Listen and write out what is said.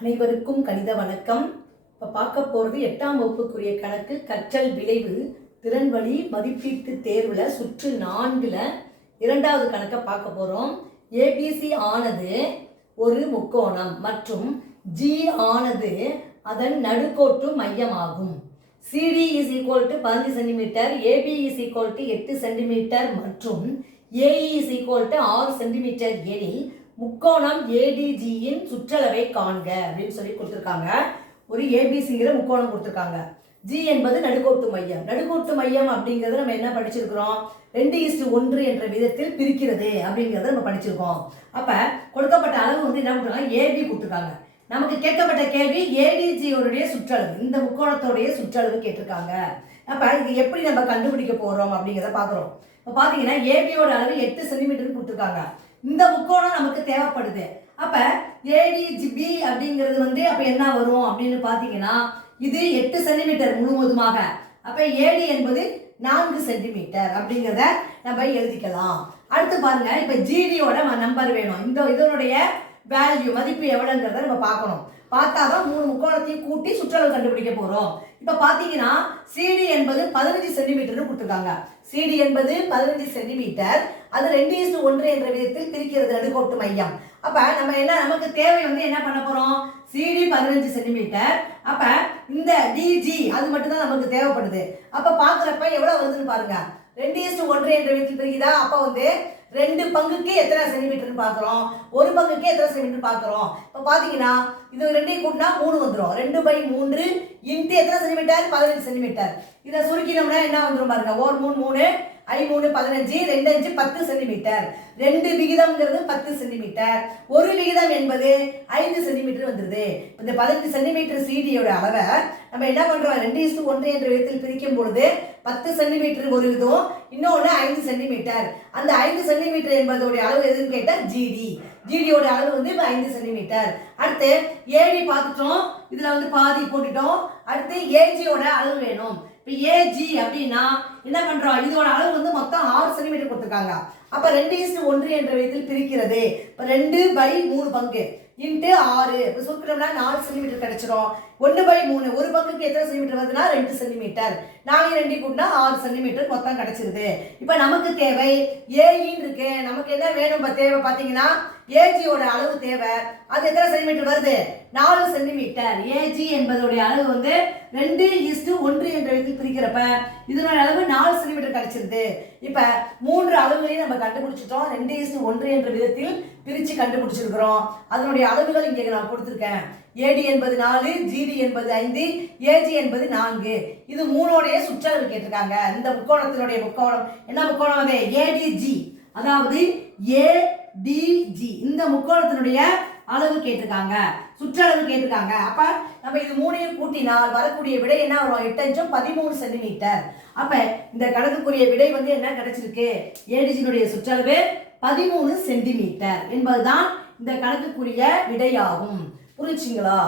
அனைவருக்கும் கணித வணக்கம். இப்போ பார்க்க போகிறது 8ஆம் வகுப்புக்குரிய கணக்கு கற்றல் விளைவு திறன்வழி மதிப்பீட்டு தேர்வில் சுற்று 4ல் 2வது கணக்கை பார்க்க போகிறோம். ஏபிசி ஆனது ஒரு முக்கோணம் மற்றும் ஜி ஆனது அதன் நடுக்கோட்டு மையமாகும். CD is equal to 15 centimetre, AB is equal to 8 centimetre மற்றும் AE is equal to 6 centimetre எனில் முக்கோணம் ஏடிஜியின் சுற்றளவை காண்க அப்படின்னு சொல்லி கொடுத்துருக்காங்க. ஒரு ஏபிசிங்கிற முக்கோணம் கொடுத்துருக்காங்க. ஜி என்பது நடுக்கோட்டு மையம். நடுக்கோட்டு மையம் அப்படிங்கிறத நம்ம என்ன படிச்சிருக்கிறோம்? 2:1 என்ற விதத்தில் பிரிக்கிறது அப்படிங்கிறத நம்ம படிச்சிருக்கோம். அப்போ கொடுக்கப்பட்ட அளவு வந்து என்ன கொடுத்துருக்காங்க? ஏபி கொடுத்துருக்காங்க. நமக்கு கேட்கப்பட்ட கேள்வி ஏடிஜியோடைய சுற்றளவு, இந்த முக்கோணத்தோடைய சுற்றளவு கேட்டிருக்காங்க. அப்போ இது எப்படி நம்ம கண்டுபிடிக்க போகிறோம் அப்படிங்கிறத பார்க்குறோம். இப்போ பார்த்தீங்கன்னா ஏபியோட அளவு 8 சென்டிமீட்டர்னு கொடுத்துருக்காங்க. இந்த முக்கோணம் நமக்கு தேவைப்படுது. அப்போ ஏடிஜிபி அப்படிங்கிறது வந்து அப்போ என்ன வரும் அப்படின்னு பார்த்தீங்கன்னா இது 8 சென்டிமீட்டர் முழுவதுமாக. அப்போ ஏடி என்பது 4 சென்டிமீட்டர் அப்படிங்கிறத நம்ம எழுதிக்கலாம். அடுத்து பாருங்க, இப்போ ஜிடியோட நம்பர் வேணும். இதனுடைய வேல்யூ மதிப்பு எவ்வளோங்கிறத நம்ம பார்க்கணும். பார்த்தாதான் 3 முக்கோணத்தையும் கூட்டி சுற்றளவு கண்டுபிடிக்க போகிறோம். இப்போ பார்த்தீங்கன்னா சிடி என்பது 15 சென்டிமீட்டர்னு கொடுத்துருக்காங்க. சிடி என்பது 15 சென்டிமீட்டர். அது 2:1 என்ற விதத்தில் பிரிக்கிறது நடுக்கோட்டு மையம். அப்போ நம்ம நமக்கு தேவை வந்து என்ன பண்ண போகிறோம்? CD 15 centimetre. அப்போ இந்த டிஜி அது மட்டும்தான் நமக்கு தேவைப்படுது. அப்போ பார்க்குறப்ப எவ்வளோ வருதுன்னு பாருங்க. 2:1 என்ற விதத்தில் பிரிக்குதா? அப்போ வந்து 2 பங்குக்கு எத்தனை சென்டிமீட்டர்னு பார்க்குறோம், 1 பங்குக்கு எத்தனை சென்டிமீட்டர் பார்க்குறோம். இப்போ பார்த்தீங்கன்னா இது 2 கூட்டினா 3 வந்துடும். 2/3 இன்ட்டு எத்தனை சென்டிமீட்டர்? 15 சென்டிமீட்டர். இதை சுருக்கினோம்னா என்ன வந்துடும் பாருங்க. 1 3 3 I3 15 2 5 10 சென்டிமீட்டர். 2 விகிதம்ங்கிறது 10 சென்டிமீட்டர். ஒரு விகிதம் என்பது 5 சென்டிமீட்டர் வந்துடுது. இந்த 15 சென்டிமீட்டர் சிடியோட அளவை நம்ம என்ன பண்றோம்? 2:1 என்ற விதத்தில் பிரிக்கும் பொழுது 10 சென்டிமீட்டர் ஒரு விதம், இன்னொன்று 5 சென்டிமீட்டர். அந்த 5 சென்டிமீட்டர் என்பதோடைய அளவு எதுன்னு கேட்டால் ஜிடி. ஜிடியோட அளவு வந்து 5 சென்டிமீட்டர். அடுத்து ஏடி பார்த்துட்டோம், இதுல வந்து பாதி போட்டுட்டோம். அடுத்து ஏஜியோட அளவு வேணும். இப்போ ஏஜி அப்படின்னா என்ன பண்றோம்? இதோட அளவு வந்து மொத்தம் 6 சென்டிமீட்டர் கொடுத்துருக்காங்க. அப்ப 2:1 என்ற விதத்தில் பிரிக்கிறது. இப்போ 2/3 பங்கு இன்ட்டு 6 இப்போ சுருக்கணும்னா 4 சென்டிமீட்டர் கிடைச்சிரும். 1/3 ஒரு பங்குக்கு எத்தனை சென்டிமீட்டர் வருதுன்னா 2 சென்டிமீட்டர். 4 2 கூட்டினா 6 சென்டிமீட்டர் மொத்தம் கிடைச்சிருது. இப்போ நமக்கு தேவை ஏஇன்னு இருக்கு. நமக்கு என்ன வேணும்? தேவை பார்த்தீங்கன்னா ஏஜியோட அளவு தேவை. அது எத்தனை சென்டிமீட்டர் வருது? 4 சென்டிமீட்டர். ஏஜி என்பதோடைய அளவு வந்து 2:1 என்ற விதத்தில் பிரிக்கிறப்ப இதனோட அளவு 4 சென்டிமீட்டர் கிடைச்சிருது. இப்போ 3 அளவுகளையும் நம்ம கண்டுபிடிச்சிட்டோம். 2:1 என்ற விதத்தில் பிரித்து கண்டுபிடிச்சிருக்கிறோம். அதனுடைய அளவுகள் இங்கே நான் கொடுத்துருக்கேன். ஏடி என்பது 4, ஜிடி என்பது 5, ஏஜி என்பது 4. இது 3உடைய சுற்றளவு கேட்டிருக்காங்க. இந்த முக்கோணத்தினுடைய முக்கோணம் என்ன முக்கோணம்? அது ஏடிஜி, அதாவது ஏடிஜி இந்த முக்கோணத்தினுடைய அளவு கேட்டிருக்காங்க, சுற்றளவு கேட்டிருக்காங்க. அப்ப நம்ம இது 3ஐயும் கூட்டினால் வரக்கூடிய விடை என்ன வரும்? 8 13 சென்டிமீட்டர். அப்ப இந்த கணக்குக்குரிய விடை வந்து என்ன கிடைச்சிருக்கு? ஏடிஜினுடைய சுற்றளவு 13 சென்டிமீட்டர் என்பதுதான் இந்த கணக்குக்குரிய விடையாகும். புரிஞ்சுங்களா?